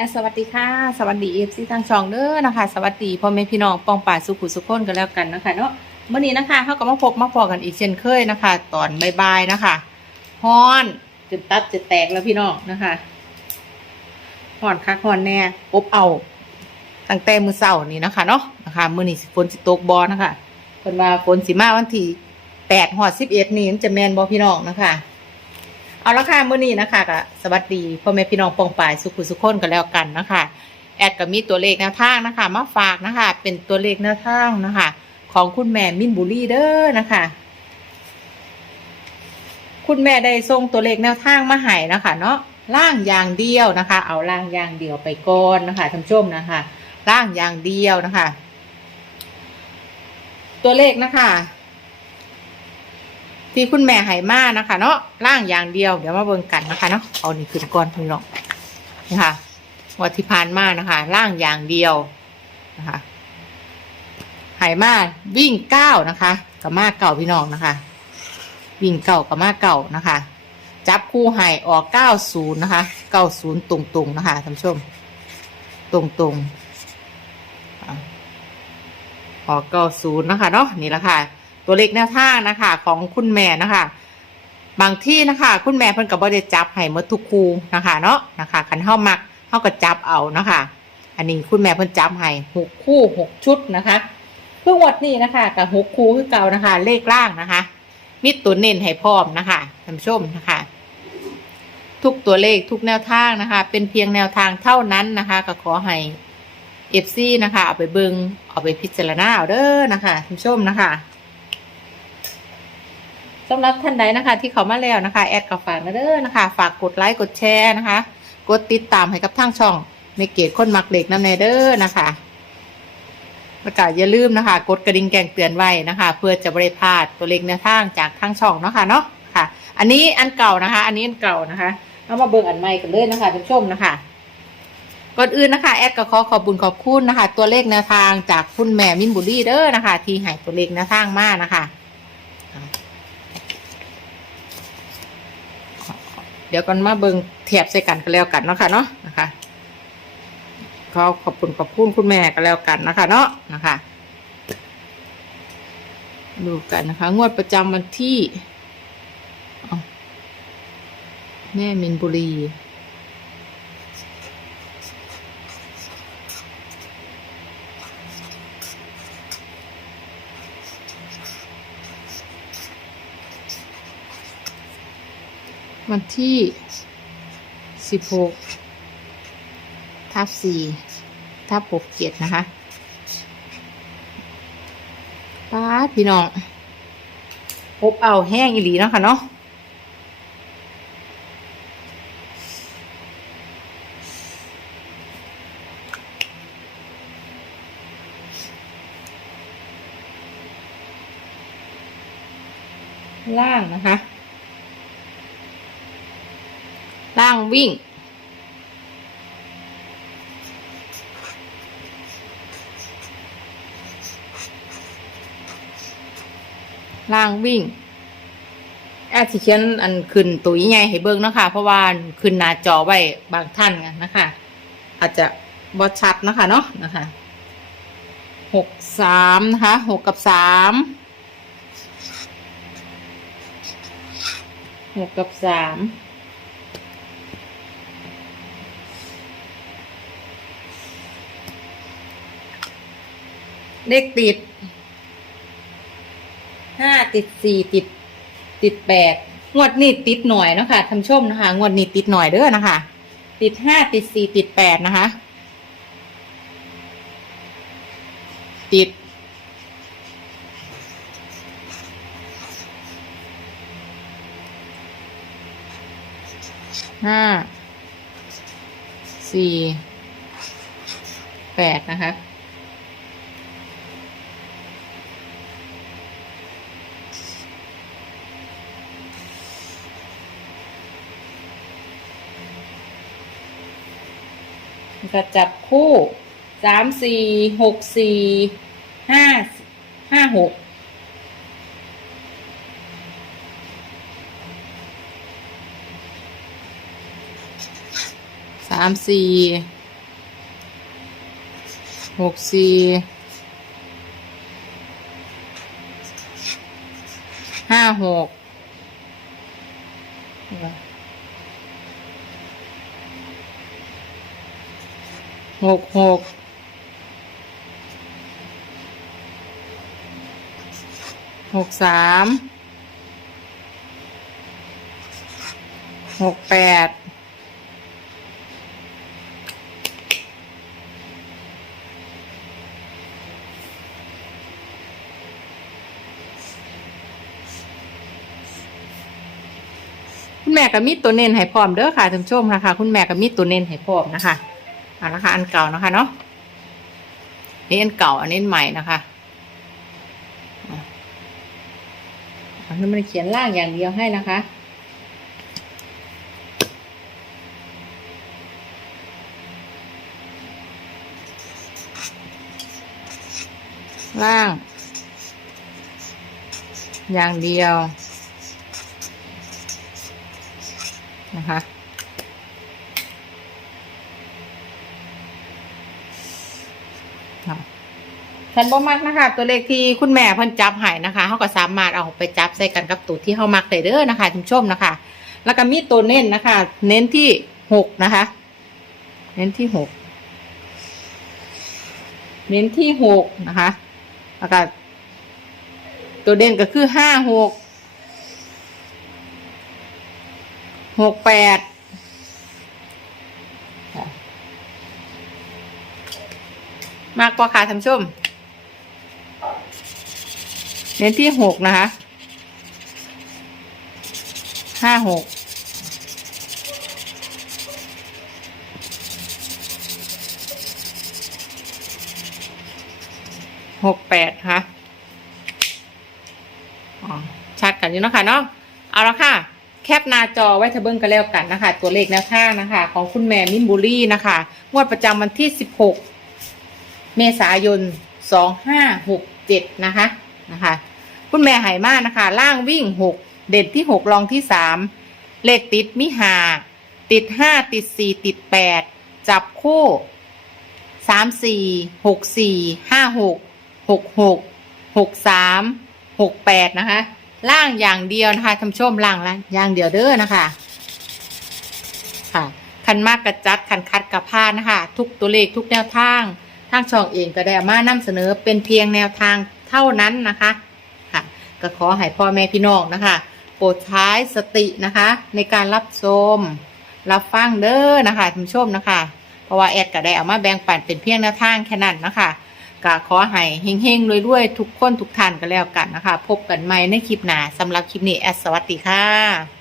และสวัสดีค่ะ สวัสดีเอฟซีทางช่องเด้อนะคะ สวัสดีพ่อแม่พี่น้องปองป่ายสุขุสุขคนกันแล้วกันนะคะเนาะเมื่อนี้นะคะเขาก็มาพบมาพอกันอีกเช่นเคยนะคะ ตอนบ่ายๆนะคะฮ้อนจนตัดจะแตกแล้วพี่น้องนะคะฮ้อนคักฮ้อนแน่อบเอาตั้งแต่มือเสาร์นี้นะคะเนาะนะคะมื่อนี้ฝนสิตกบอนะคะเพิ่นว่าฝนสิมาวันที่แปดหอดสิบเอ็ดนี่มันจะแมนบอพี่น้องนะคะ เอาละค่ะมื้อนี้นะคะก็สวัสดีพ่อแม่พี่น้องปองปายสุขุสุขคนกันแล้วกันนะคะแอดก็มีตัวเลขแนวทางนะคะ มาฝากนะคะ เป็นตัวเลขแนวทางนะคะ ของคุณแม่มินบุรีเด้อนะคะ คุณแม่ได้ส่งตัวเลขแนวทางมาให้นะคะ เนาะล่างอย่างเดียวนะคะ เอาล่างอย่างเดียวไปก่อนนะคะท่านผู้ชมนะคะล่างอย่างเดียวนะคะ ตัวเลขนะคะ ที่คุณแม่ให้มานะคะ เนาะล่างอย่างเดียวเดี๋ยวมาเบิ่งกันนะคะเนาะเอานี่ขึ้นก่อนพี่น้องนี่ค่ะวันที่ผ่านมานะคะล่างอย่างเดียวนะคะให้มาวิ่งเก้านะคะกับมาเก่าพี่น้องนะคะ วิ่งเก่ากับมาเก่านะคะ จับคู่ให้ออกเก้าศูนย์นะคะเก้าศูนย์ตรงๆนะคะท่านผู้ชม ตรงๆอะออกเก้าศูนย์นะคะเนาะนี่แหละค่ะ ตัวเลขแนวทางนะคะ ของคุณแม่นะคะ บางที่นะคะ คุณแม่เพิ่นก็บ่ได้จับให้หมดทุกคู่นะคะเนาะนะคะคันเฮามักเฮาก็จับเอานะคะ อันนี้คุณแม่เพิ่นจับให้หกคู่หกชุดนะคะเพื่อวัดนี้นะคะกับหกคู่คือเก่านะคะ เลขล่างนะคะ มีตัวเน้นให้พร้อมนะคะท่านผู้ชมนะคะทุกตัวเลขทุกแนวทางนะคะ เป็นเพียงแนวทางเท่านั้นนะคะ ก็ขอให้เอฟซีนะคะ เอาไปเบิงเอาไปพิจารณาเอาเด้อนะคะท่านผู้ชมนะคะ สำหรับท่านใดนะคะ ที่เขามาแล้วนะคะแอดกับฝากนะเด้อนะคะ ฝากกดไลค์กดแชร์นะคะ กดติดตามให้กับทางช่องในเกตคนมักเด็กน้ำในเด้อนะคะประกาศอย่าลืมนะคะ กดกระดิ่งแจ้งเตือนไว้นะคะ เพื่อจะบริพลาดตัวเลขแนวทางจากทางช่องเนาะค่ะเนาะค่ะ อันนี้อันเก่านะคะ อันนี้อันเก่านะคะเอามาเบิ่งอันใหม่กันเลยนะคะท่านผู้ชมนะคะก่อนอื่นนะคะแอดก็ขอขอบบุญขอบคุณนะคะ ตัวเลขแนวทางจากคุณแม่มินบุรีเด้อนะคะ ที่ให้ตัวเลขแนวทางมานะคะ เดี๋ยวกันมาเบิงเทียบใส่กันกันแล้วกันเนาะค่ะเนาะนะคะขอขอบคุณขอบคุณคุณแม่กันแล้วกันนะคะ เนาะนะคะ ดูกันนะคะ งวดประจำวันที่แม่มินบุรี วันที่สิบหกทับสี่ทับหกเจ็ดนะคะป้าพี่น้องพบเอาแห้งอีหลีเนาะค่ะเนาะล่างนะคะ ล่างวิ่ง ล่างวิ่งแอดสิเขียนอันขึ้นตัวใหญ่ให้เบิ่งเนาะคะเพราะว่าขึ้นหน้าจอไว้บางท่านกันนะคะ อาจจะบอชัดนะคะเนาะนะคะหกสามนะคะหกกับสามหกกับสาม เลขติดห้าติดสี่ติด ติดแปดงวดนี้ติดหน่อยเนาะคะท่านชมนะคะงวดนี้ติดหน่อยเด้อนะคะ ติดห้าติดสี่ติดแปดนะคะ ติด ห้า สี่ แปดนะคะ ก็จับคู่สามสี่หกสี่ห้าห้าหกสามสี่หกสี่ห้าหก หกหกหกสามหกแปดคุณแม่ก็มีตัวเน้นให้พร้อมเด้อค่ะท่านผู้ชมนะคะ คุณแม่ก็มีตัวเน้นให้พร้อมนะคะ เอาละค่ะอันเก่านะคะเนาะนี่อันเก่า อันนี้ใหม่นะคะอะอันนี้มันเขียนล่างอย่างเดียวให้นะคะล่าง อย่างเดียว นะคะ ค่ะฉันบ่มักนะคะ ตัวเลขที่คุณแม่เพิ่นจับให้นะคะเขาก็สามารถเอาไปจับใส่กันกับตัวที่เขามักได้เด้อนะคะคุณผู้ชมนะคะ แล้วก็มีตัวเน้นนะคะ เน้นที่หกนะคะ เน้นที่หกเน้นที่หกนะคะแล้วก็ตัวเด่นก็คือห้าหกหกแปดค่ะ มากกว่าค่ะท่านผู้ชมเน้นที่หกนะคะห้าหกหกแปดค่ะชัดกันอยู่เนาะคะเนาะเอาละค่ะ แคปหน้าจอไว้ทะเบิ้งกันแล้วกันนะคะ ตัวเลขแนวทางนะคะ ของคุณแม่มินบุรีนะคะ งวดประจำวันที่16 เมษายน2567นะคะนะคะ คุณแม่ไหมากนะคะ ล่างวิ่ง6เด่นที่6รองที่3เลขติดมิหาติด5ติด4ติด8จับคู่3 4 6 4 5 6 6 6 6 3 6 8นะคะ ล่างอย่างเดียวนะคะทำชมล่างละอย่างเดียวเด้อนะคะค่ะคันมากกระจัดคันคัดกระพานนะคะ ทุกตัวเลขทุกแนวทาง ทางช่องเองก็ได้เอามานำเสนอเป็นเพียงแนวทางเท่านั้นนะคะค่ะก็ขอให้พ่อแม่พี่น้องนะคะ โปรดใช้สตินะคะ ในการรับชมรับฟังเด้อนะคะท่านชมนะคะ เพราะว่าแอดก็ได้เอามาแบ่งปันเป็นเพียงแนวทางแค่นั้นนะคะก็ขอให้เฮงๆรวยๆทุกคนทุกท่านก็แล้วกันนะคะ พบกันใหม่ในคลิปหน้าสำหรับคลิปนี้แอดสวัสดีค่ะ